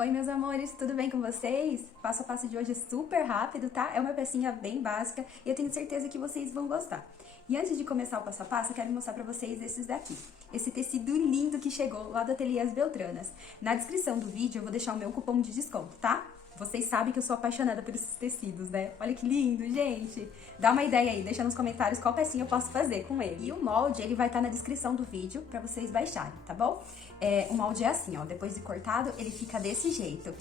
Oi, meus amores, tudo bem com vocês? Passo a passo de hoje é super rápido, tá? É uma pecinha bem básica e eu tenho certeza que vocês vão gostar. E antes de começar o passo a passo, eu quero mostrar pra vocês esses daqui. Esse tecido lindo que chegou lá do Ateliê As Beltranas. Na descrição do vídeo eu vou deixar o meu cupom de desconto, tá? Vocês sabem que eu sou apaixonada por esses tecidos, né? Olha que lindo, gente! Dá uma ideia aí, deixa nos comentários qual pecinha eu posso fazer com ele. E o molde, ele vai estar na descrição do vídeo pra vocês baixarem, tá bom? O molde é assim, ó, depois de cortado, ele fica desse jeito.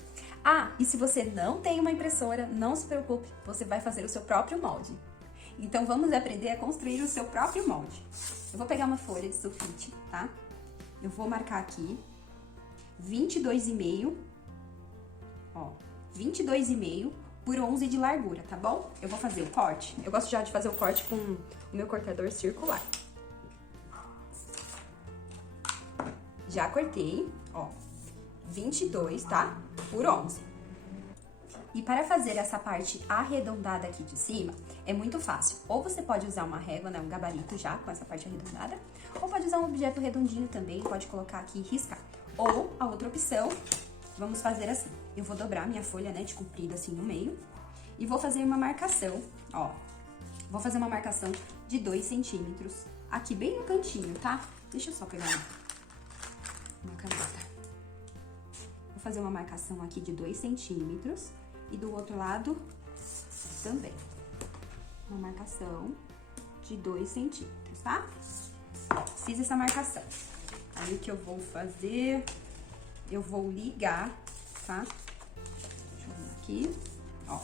Ah, e se você não tem uma impressora, não se preocupe, você vai fazer o seu próprio molde. Então, vamos aprender a construir o seu próprio molde. Eu vou pegar uma folha de sulfite, tá? Eu vou marcar aqui 22,5, ó, 22,5 por 11 de largura, tá bom? Eu vou fazer o corte. Eu gosto já de fazer o corte com o meu cortador circular. Já cortei, ó, 22, tá? Por 11. E para fazer essa parte arredondada aqui de cima, é muito fácil. Ou você pode usar uma régua, né, um gabarito já com essa parte arredondada, ou pode usar um objeto redondinho também, pode colocar aqui e riscar. Ou a outra opção, vamos fazer assim. Eu vou dobrar minha folha, né, de comprido assim no meio e vou fazer uma marcação, ó. Vou fazer uma marcação de 2 centímetros aqui bem no cantinho, tá? Deixa eu só pegar uma caneta. Vou fazer uma marcação aqui de 2 centímetros e do outro lado também. Uma marcação de 2 centímetros, tá? Fiz essa marcação. Aí o que eu vou fazer? Eu vou ligar, tá? Deixa eu ver aqui, ó.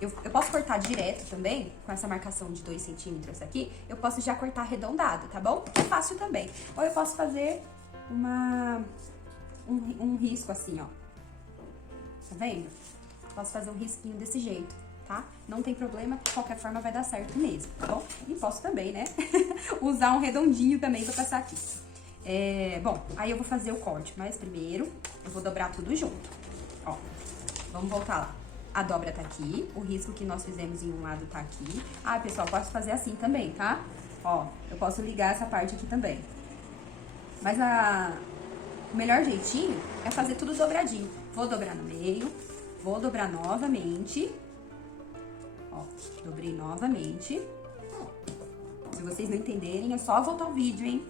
Eu posso cortar direto também, com essa marcação de 2 centímetros aqui, eu posso já cortar arredondado, tá bom? É fácil também. Ou eu posso fazer um risco assim, ó. Tá vendo? Posso fazer um risquinho desse jeito, tá? Não tem problema, de qualquer forma vai dar certo mesmo, tá bom? E posso também, né? Usar um redondinho também pra passar aqui. Bom, aí eu vou fazer o corte, mas primeiro eu vou dobrar tudo junto, ó. Vamos voltar lá. A dobra tá aqui, o risco que nós fizemos em um lado tá aqui. Ah, pessoal, posso fazer assim também, tá? Ó, eu posso ligar essa parte aqui também. Mas o melhor jeitinho é fazer tudo dobradinho. Vou dobrar no meio, vou dobrar novamente. Ó, dobrei novamente. Se vocês não entenderem, é só voltar o vídeo, hein?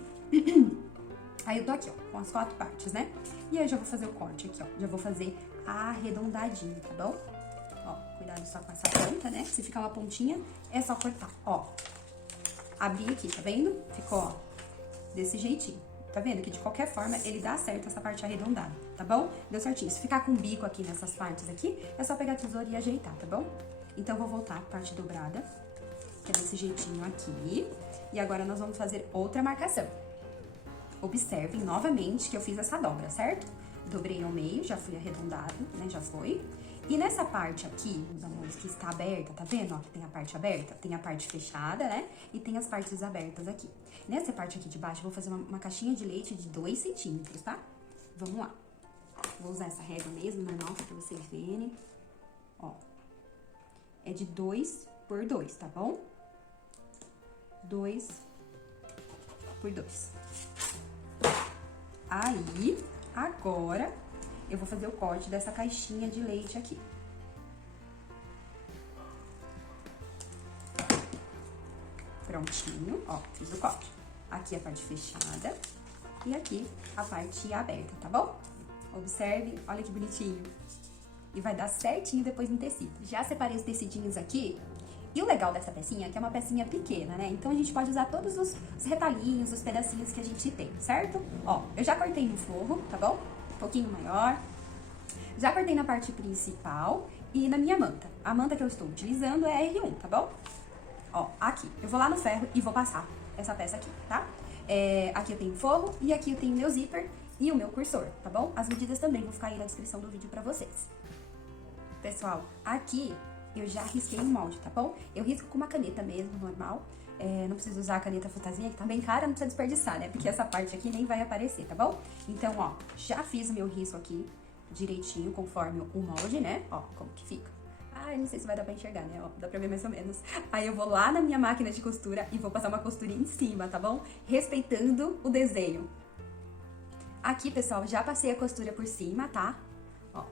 Aí eu tô aqui, ó, com as 4 partes, né? E aí eu já vou fazer o corte aqui, ó. Já vou fazer arredondadinho, tá bom? Ó, cuidado só com essa ponta, né? Se ficar uma pontinha, é só cortar, ó. Abri aqui, tá vendo? Ficou, ó, desse jeitinho. Tá vendo que de qualquer forma ele dá certo essa parte arredondada, tá bom? Deu certinho. Se ficar com bico aqui nessas partes aqui, é só pegar a tesoura e ajeitar, tá bom? Então, eu vou voltar a parte dobrada, que é desse jeitinho aqui. E agora nós vamos fazer outra marcação. Observem novamente que eu fiz essa dobra, certo? Dobrei ao meio, já fui arredondado, né? Já foi. E nessa parte aqui, meus amores, que está aberta, tá vendo? Ó, que tem a parte aberta, tem a parte fechada, né? E tem as partes abertas aqui. Nessa parte aqui de baixo, eu vou fazer uma caixinha de leite de 2 centímetros, tá? Vamos lá. Vou usar essa régua mesmo, normal, pra vocês verem. Ó. É de 2 por 2, tá bom? 2 por 2. Aí, agora, eu vou fazer o corte dessa caixinha de leite aqui. Prontinho, ó, fiz o corte. Aqui a parte fechada e aqui a parte aberta, tá bom? Observe, olha que bonitinho. E vai dar certinho depois no tecido. Já separei os tecidinhos aqui. E o legal dessa pecinha é que é uma pecinha pequena, né? Então, a gente pode usar todos os retalhinhos, os pedacinhos que a gente tem, certo? Ó, eu já cortei no forro, tá bom? Um pouquinho maior. Já cortei na parte principal e na minha manta. A manta que eu estou utilizando é a R1, tá bom? Ó, aqui. Eu vou lá no ferro e vou passar essa peça aqui, tá? Aqui eu tenho forro e aqui eu tenho meu zíper e o meu cursor, tá bom? As medidas também vão ficar aí na descrição do vídeo pra vocês. Pessoal, aqui eu já risquei o molde, tá bom? Eu risco com uma caneta mesmo, normal. Não preciso usar a caneta fantasia, que tá bem cara, não precisa desperdiçar, né? Porque essa parte aqui nem vai aparecer, tá bom? Então, ó, já fiz o meu risco aqui direitinho, conforme o molde, né? Ó, como que fica. Ah, eu não sei se vai dar pra enxergar, né? Ó, dá pra ver mais ou menos. Aí eu vou lá na minha máquina de costura e vou passar uma costurinha em cima, tá bom? Respeitando o desenho. Aqui, pessoal, já passei a costura por cima, tá? Ó,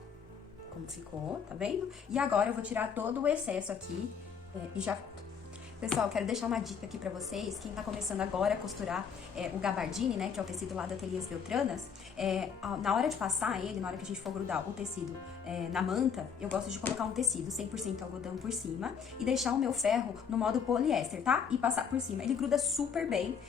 como ficou, tá vendo? E agora eu vou tirar todo o excesso aqui e já volto. Pessoal, quero deixar uma dica aqui pra vocês, quem tá começando agora a costurar o gabardine, né, que é o tecido lá da Ateliês Beltranas, na hora de passar ele, na hora que a gente for grudar o tecido na manta, eu gosto de colocar um tecido 100% algodão por cima e deixar o meu ferro no modo poliéster, tá? E passar por cima. Ele gruda super bem,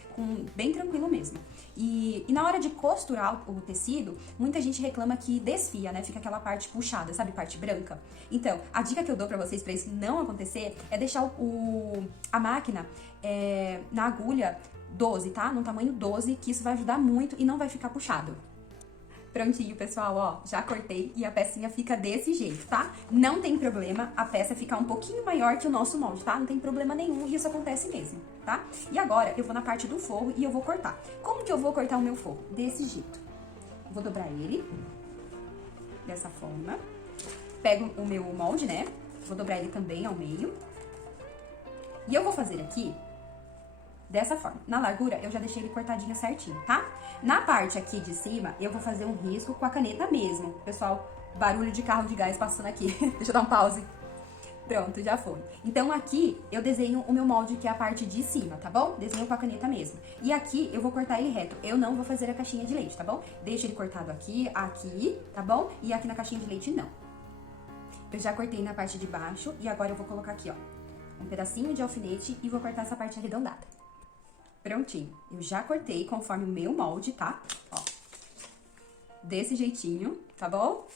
bem tranquilo mesmo. E na hora de costurar o tecido, muita gente reclama que desfia, né? Fica aquela parte puxada, sabe? Parte branca. Então, a dica que eu dou pra vocês pra isso não acontecer é deixar a máquina na agulha 12, tá? No tamanho 12, que isso vai ajudar muito e não vai ficar puxado. Prontinho, pessoal, ó, já cortei e a pecinha fica desse jeito, tá? Não tem problema a peça ficar um pouquinho maior que o nosso molde, tá? Não tem problema nenhum e isso acontece mesmo, tá? E agora eu vou na parte do forro e eu vou cortar. Como que eu vou cortar o meu forro? Desse jeito. Vou dobrar ele, dessa forma. Pego o meu molde, né? Vou dobrar ele também ao meio. E eu vou fazer aqui dessa forma. Na largura, eu já deixei ele cortadinho certinho, tá? Na parte aqui de cima, eu vou fazer um risco com a caneta mesmo. Pessoal, barulho de carro de gás passando aqui. Deixa eu dar um pause. Pronto, já foi. Então, aqui, eu desenho o meu molde, que é a parte de cima, tá bom? Desenho com a caneta mesmo. E aqui, eu vou cortar ele reto. Eu não vou fazer a caixinha de leite, tá bom? Deixa ele cortado aqui, tá bom? E aqui na caixinha de leite, não. Eu já cortei na parte de baixo e agora eu vou colocar aqui, ó, um pedacinho de alfinete e vou cortar essa parte arredondada. Prontinho. Eu já cortei conforme o meu molde, tá? Ó. Desse jeitinho, tá bom?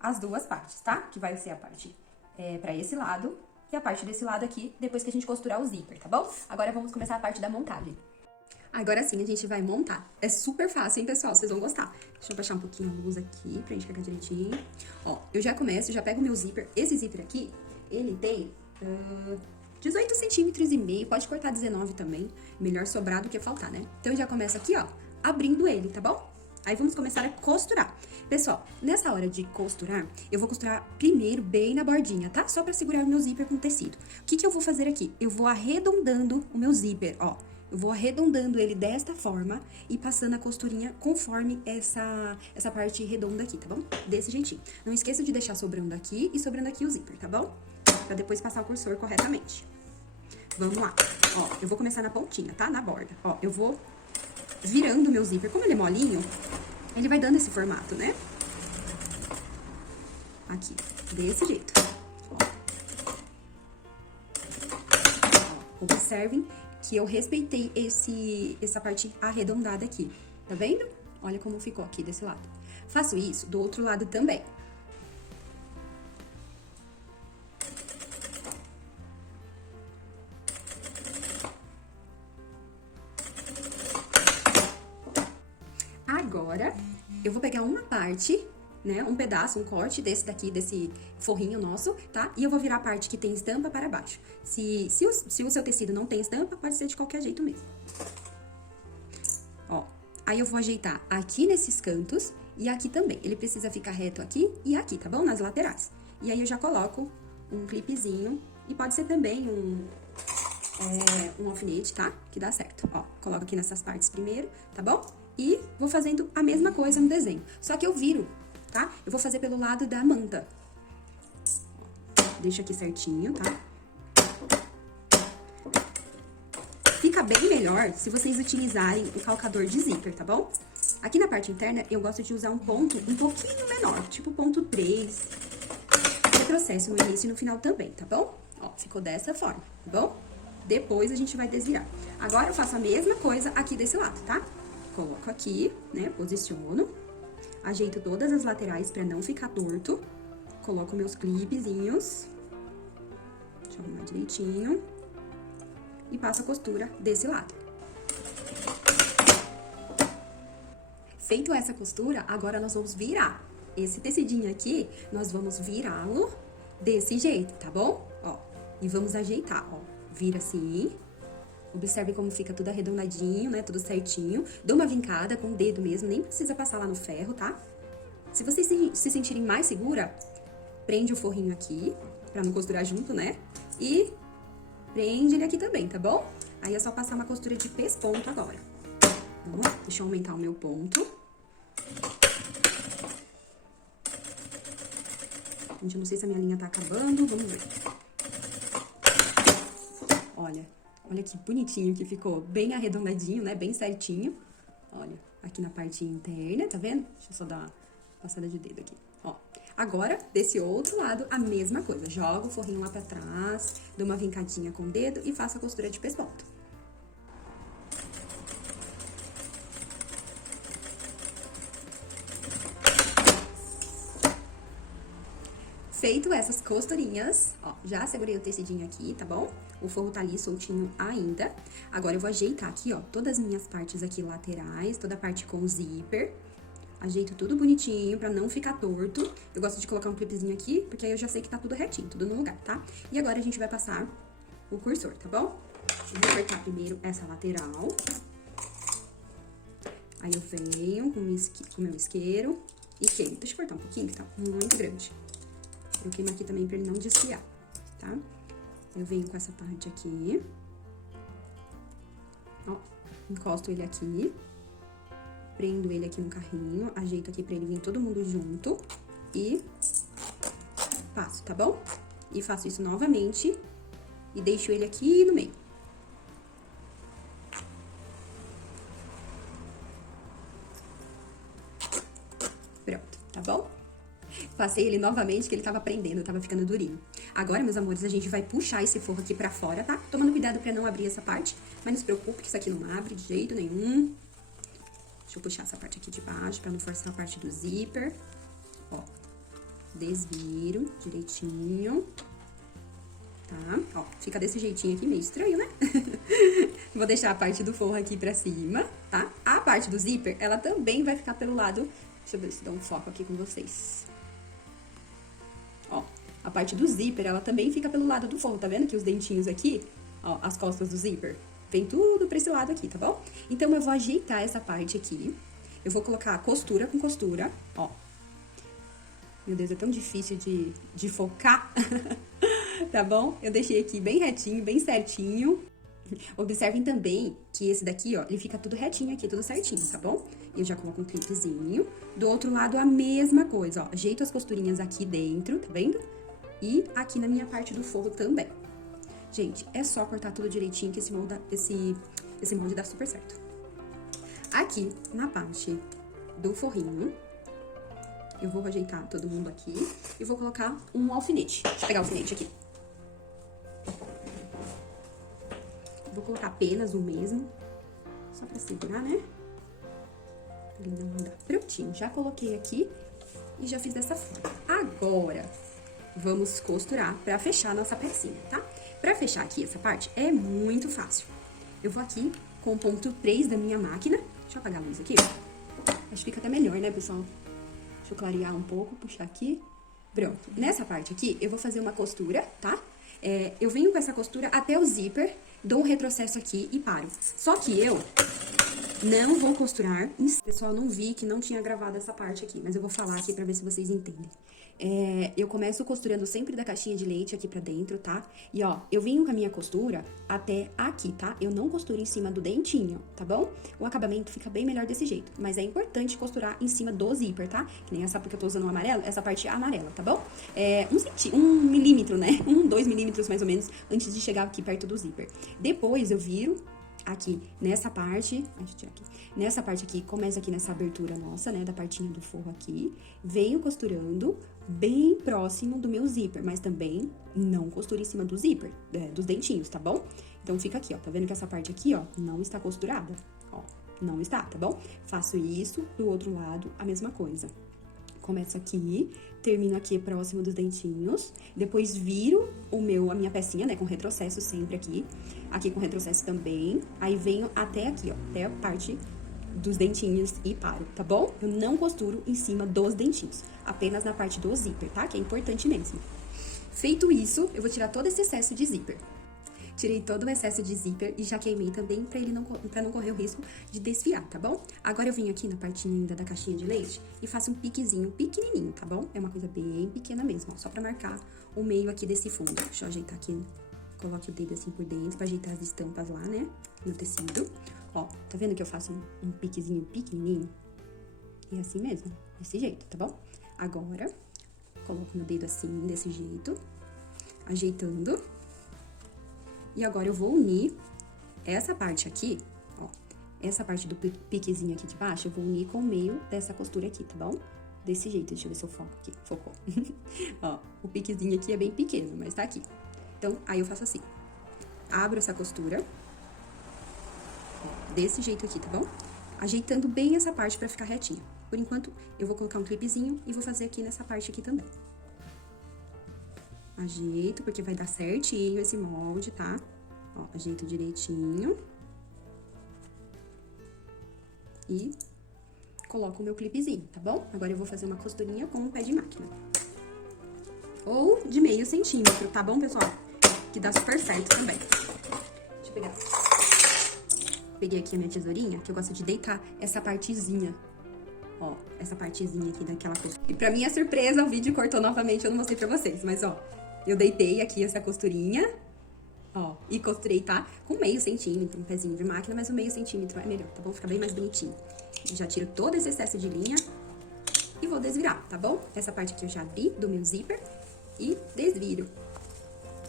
As duas partes, tá? Que vai ser a parte pra esse lado e a parte desse lado aqui, depois que a gente costurar o zíper, tá bom? Agora vamos começar a parte da montagem. Agora sim, a gente vai montar. É super fácil, hein, pessoal? Vocês vão gostar. Deixa eu baixar um pouquinho a luz aqui pra gente pegar direitinho. Ó, eu já começo, já pego o meu zíper. Esse zíper aqui, ele tem 18 centímetros e meio. Pode cortar 19 também. Melhor sobrar do que faltar, né? Então, eu já começo aqui, ó, abrindo ele, tá bom? Aí, vamos começar a costurar. Pessoal, nessa hora de costurar, eu vou costurar primeiro bem na bordinha, tá? Só pra segurar o meu zíper com o tecido. O que que eu vou fazer aqui? Eu vou arredondando o meu zíper, ó. Eu vou arredondando ele desta forma e passando a costurinha conforme essa parte redonda aqui, tá bom? Desse jeitinho. Não esqueça de deixar sobrando aqui e sobrando aqui o zíper, tá bom? Pra depois passar o cursor corretamente. Vamos lá. Ó, eu vou começar na pontinha, tá? Na borda. Ó, eu vou virando o meu zíper. Como ele é molinho, ele vai dando esse formato, né? Aqui, desse jeito. Ó. Ó, observem que eu respeitei essa parte arredondada aqui. Tá vendo? Olha como ficou aqui desse lado. Faço isso do outro lado também. Agora, eu vou pegar uma parte, né, um pedaço, um corte desse daqui, desse forrinho nosso, tá? E eu vou virar a parte que tem estampa para baixo. Se o seu tecido não tem estampa, pode ser de qualquer jeito mesmo. Ó, aí eu vou ajeitar aqui nesses cantos e aqui também. Ele precisa ficar reto aqui e aqui, tá bom? Nas laterais. E aí eu já coloco um clipezinho e pode ser também um alfinete, tá? Que dá certo. Ó, coloco aqui nessas partes primeiro, tá bom? E vou fazendo a mesma coisa no desenho. Só que eu viro, tá? Eu vou fazer pelo lado da manta. Deixa aqui certinho, tá? Fica bem melhor se vocês utilizarem o calcador de zíper, tá bom? Aqui na parte interna, eu gosto de usar um ponto um pouquinho menor, tipo ponto 3. Retrocesso no início e no final também, tá bom? Ó, ficou dessa forma, tá bom? Depois a gente vai desvirar. Agora eu faço a mesma coisa aqui desse lado, tá? Coloco aqui, né, posiciono, ajeito todas as laterais pra não ficar torto, coloco meus clipezinhos, deixa eu arrumar direitinho, e passo a costura desse lado. Feito essa costura, agora nós vamos virar. Esse tecidinho aqui, nós vamos virá-lo desse jeito, tá bom? Ó, e vamos ajeitar, ó, vira assim. Observe como fica tudo arredondadinho, né? Tudo certinho. Dou uma vincada com o dedo mesmo, nem precisa passar lá no ferro, tá? Se vocês se sentirem mais segura, prende o forrinho aqui, pra não costurar junto, né? E prende ele aqui também, tá bom? Aí é só passar uma costura de pesponto agora. Vamos lá, deixa eu aumentar o meu ponto. Gente, eu não sei se a minha linha tá acabando, vamos ver. Olha que bonitinho que ficou, bem arredondadinho, né, bem certinho. Olha, aqui na parte interna, tá vendo? Deixa eu só dar uma passada de dedo aqui, ó. Agora, desse outro lado, a mesma coisa. Jogo o forrinho lá pra trás, dou uma vincadinha com o dedo e faço a costura de pesponto. Feito essas costurinhas, ó, já segurei o tecidinho aqui, tá bom? O forro tá ali soltinho ainda. Agora, eu vou ajeitar aqui, ó, todas as minhas partes aqui laterais, toda a parte com zíper. Ajeito tudo bonitinho pra não ficar torto. Eu gosto de colocar um clipezinho aqui, porque aí eu já sei que tá tudo retinho, tudo no lugar, tá? E agora a gente vai passar o cursor, tá bom? Eu vou cortar primeiro essa lateral. Aí eu venho com o meu isqueiro e queimo. Deixa eu cortar um pouquinho, que tá muito grande. Eu queimo aqui também pra ele não desfiar, tá? Eu venho com essa parte aqui. Ó, encosto ele aqui. Prendo ele aqui no carrinho, ajeito aqui pra ele vir todo mundo junto. E passo, tá bom? E faço isso novamente. E deixo ele aqui no meio. Pronto, tá bom? Passei ele novamente, que ele tava prendendo, tava ficando durinho. Agora, meus amores, a gente vai puxar esse forro aqui pra fora, tá? Tomando cuidado pra não abrir essa parte, mas não se preocupe que isso aqui não abre de jeito nenhum. Deixa eu puxar essa parte aqui de baixo pra não forçar a parte do zíper. Ó, desviro direitinho. Tá? Ó, fica desse jeitinho aqui, meio estranho, né? Vou deixar a parte do forro aqui pra cima, tá? A parte do zíper, ela também vai ficar pelo lado... Deixa eu ver se dá um foco aqui com vocês. Ó, a parte do zíper, ela também fica pelo lado do forro, tá vendo que os dentinhos aqui, ó, as costas do zíper, vem tudo pra esse lado aqui, tá bom? Então, eu vou ajeitar essa parte aqui. Eu vou colocar costura com costura, ó. Meu Deus, é tão difícil de focar, tá bom? Eu deixei aqui bem retinho, bem certinho. Observem também que esse daqui, ó, ele fica tudo retinho aqui, tudo certinho, tá bom? Eu já coloco um clipezinho. Do outro lado, a mesma coisa, ó. Ajeito as costurinhas aqui dentro, tá vendo? E aqui na minha parte do forro também. Gente, é só cortar tudo direitinho que esse molde dá super certo. Aqui, na parte do forrinho, eu vou ajeitar todo mundo aqui e vou colocar um alfinete. Deixa eu pegar o alfinete aqui. Vou colocar apenas o mesmo, só pra segurar, né? Pra ele não andar. Prontinho, já coloquei aqui e já fiz dessa forma. Agora, vamos costurar pra fechar a nossa pecinha, tá? Pra fechar aqui essa parte, é muito fácil. Eu vou aqui com o ponto 3 da minha máquina. Deixa eu apagar a luz aqui. Acho que fica até melhor, né, pessoal? Deixa eu clarear um pouco, puxar aqui. Pronto. Nessa parte aqui, eu vou fazer uma costura, tá? Eu venho com essa costura até o zíper, dou um retrocesso aqui e paro. Só que eu não vou costurar. Pessoal, não vi que não tinha gravado essa parte aqui, mas eu vou falar aqui pra ver se vocês entendem. Eu começo costurando sempre da caixinha de leite aqui pra dentro, tá? E ó, eu venho com a minha costura até aqui, tá? Eu não costuro em cima do dentinho, tá bom? O acabamento fica bem melhor desse jeito. Mas é importante costurar em cima do zíper, tá? Que nem essa porque eu tô usando o amarelo, essa parte é amarela, tá bom? 1 milímetro, né? 2 milímetros mais ou menos, antes de chegar aqui perto do zíper. Depois eu viro aqui nessa parte, deixa eu tirar aqui. Nessa parte aqui, começa aqui nessa abertura nossa, né, da partinha do forro aqui. Venho costurando bem próximo do meu zíper, mas também não costuro em cima do zíper, dos dentinhos, tá bom? Então, fica aqui, ó, tá vendo que essa parte aqui, ó, não está costurada, ó, não está, tá bom? Faço isso, do outro lado, a mesma coisa. Começo aqui, termino aqui próximo dos dentinhos, depois viro a minha pecinha, né, com retrocesso sempre aqui com retrocesso também, aí venho até aqui, ó, até a parte dos dentinhos e paro, tá bom? Eu não costuro em cima dos dentinhos, apenas na parte do zíper, tá? Que é importante mesmo. Feito isso, eu vou tirar todo esse excesso de zíper. Tirei todo o excesso de zíper e já queimei também pra não correr o risco de desfiar, tá bom? Agora eu venho aqui na partinha ainda da caixinha de leite e faço um piquezinho pequenininho, tá bom? É uma coisa bem pequena mesmo, ó, só pra marcar o meio aqui desse fundo. Deixa eu ajeitar aqui, coloque o dedo assim por dentro pra ajeitar as estampas lá, né? No tecido. Ó, tá vendo que eu faço um piquezinho pequenininho? E é assim mesmo, desse jeito, tá bom? Agora, coloco meu dedo assim, desse jeito, ajeitando. E agora eu vou unir essa parte aqui, ó, essa parte do piquezinho aqui de baixo, eu vou unir com o meio dessa costura aqui, tá bom? Desse jeito, deixa eu ver se eu foco aqui, focou. Ó, o piquezinho aqui é bem pequeno, mas tá aqui. Então, aí eu faço assim, abro essa costura, ó, desse jeito aqui, tá bom? Ajeitando bem essa parte pra ficar retinha. Por enquanto, eu vou colocar um clipezinho e vou fazer aqui nessa parte aqui também. Ajeito, porque vai dar certinho esse molde, tá? Ó, ajeito direitinho. E coloco o meu clipezinho, tá bom? Agora eu vou fazer uma costurinha com um pé de máquina. Ou de meio centímetro, tá bom, pessoal? Que dá super certo também. Deixa eu pegar. Peguei aqui a minha tesourinha, que eu gosto de deitar essa partezinha. Ó, essa partezinha aqui daquela costura. E pra minha surpresa, o vídeo cortou novamente, eu não mostrei pra vocês. Mas, ó, eu deitei aqui essa costurinha, ó, e costurei, tá? Com meio centímetro, um pezinho de máquina, mas o meio centímetro é melhor, tá bom? Fica bem mais bonitinho. Já tiro todo esse excesso de linha e vou desvirar, tá bom? Essa parte aqui eu já abri do meu zíper e desviro.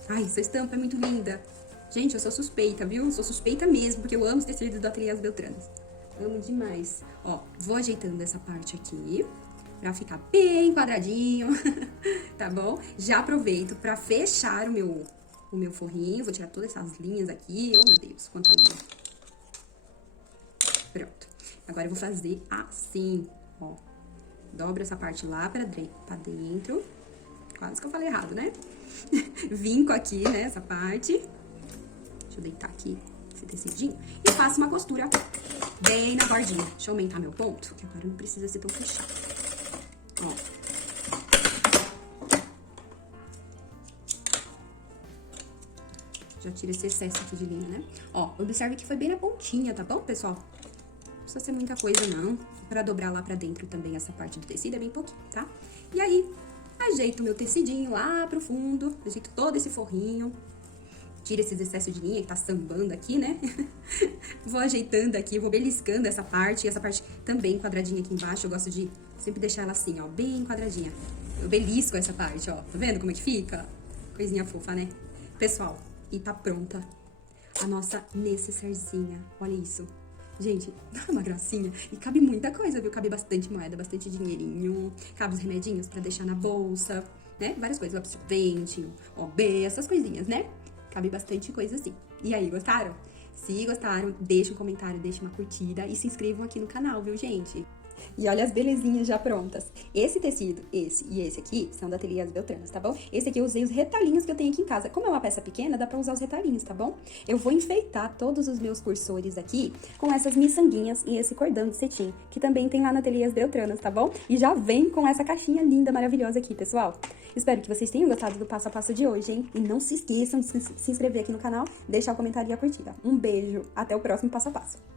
Ai, essa estampa é muito linda. Gente, eu sou suspeita, viu? Sou suspeita mesmo, porque eu amo os tecidos do Ateliê As Beltranas. Amo demais. Ó, vou ajeitando essa parte aqui pra ficar bem quadradinho, tá bom? Já aproveito pra fechar o meu forrinho. Vou tirar todas essas linhas aqui. Oh, meu Deus, quanta linha. Pronto. Agora eu vou fazer assim, ó. Dobro essa parte lá pra dentro. Quase que eu falei errado, né? Vinco aqui, né, essa parte. Deixa eu deitar aqui esse tecidinho. E faço uma costura bem na bordinha. Deixa eu aumentar meu ponto, que agora não precisa ser tão fechado. Ó. Já tira esse excesso aqui de linha, né? Ó, observe que foi bem na pontinha, tá bom, pessoal? Não precisa ser muita coisa, não. Pra dobrar lá pra dentro também essa parte do tecido é bem pouquinho, tá? E aí, ajeito o meu tecidinho lá pro fundo. Ajeito todo esse forrinho. Tira esses excessos de linha que tá sambando aqui, né? Vou ajeitando aqui, vou beliscando essa parte. E essa parte também quadradinha aqui embaixo. Eu gosto de sempre deixar ela assim, ó, bem quadradinha. Eu belisco essa parte, ó. Tá vendo como é que fica? Coisinha fofa, né? Pessoal, e tá pronta a nossa necessairezinha. Olha isso. Gente, dá uma gracinha. E cabe muita coisa, viu? Cabe bastante moeda, bastante dinheirinho. Cabe os remedinhos pra deixar na bolsa, né? Várias coisas, lápis de dente, OB, essas coisinhas, né? Cabe bastante coisa assim. E aí, gostaram? Se gostaram, deixa um comentário, deixa uma curtida e se inscrevam aqui no canal, viu, gente? E olha as belezinhas já prontas. Esse tecido, esse e esse aqui, são da Ateliê As Beltranas, tá bom? Esse aqui eu usei os retalhinhos que eu tenho aqui em casa. Como é uma peça pequena, dá pra usar os retalhinhos, tá bom? Eu vou enfeitar todos os meus cursores aqui com essas miçanguinhas e esse cordão de cetim, que também tem lá na Ateliê As Beltranas, tá bom? E já vem com essa caixinha linda, maravilhosa aqui, pessoal. Espero que vocês tenham gostado do passo a passo de hoje, hein? E não se esqueçam de se inscrever aqui no canal, deixar o comentário e a curtida. Um beijo, até o próximo passo a passo.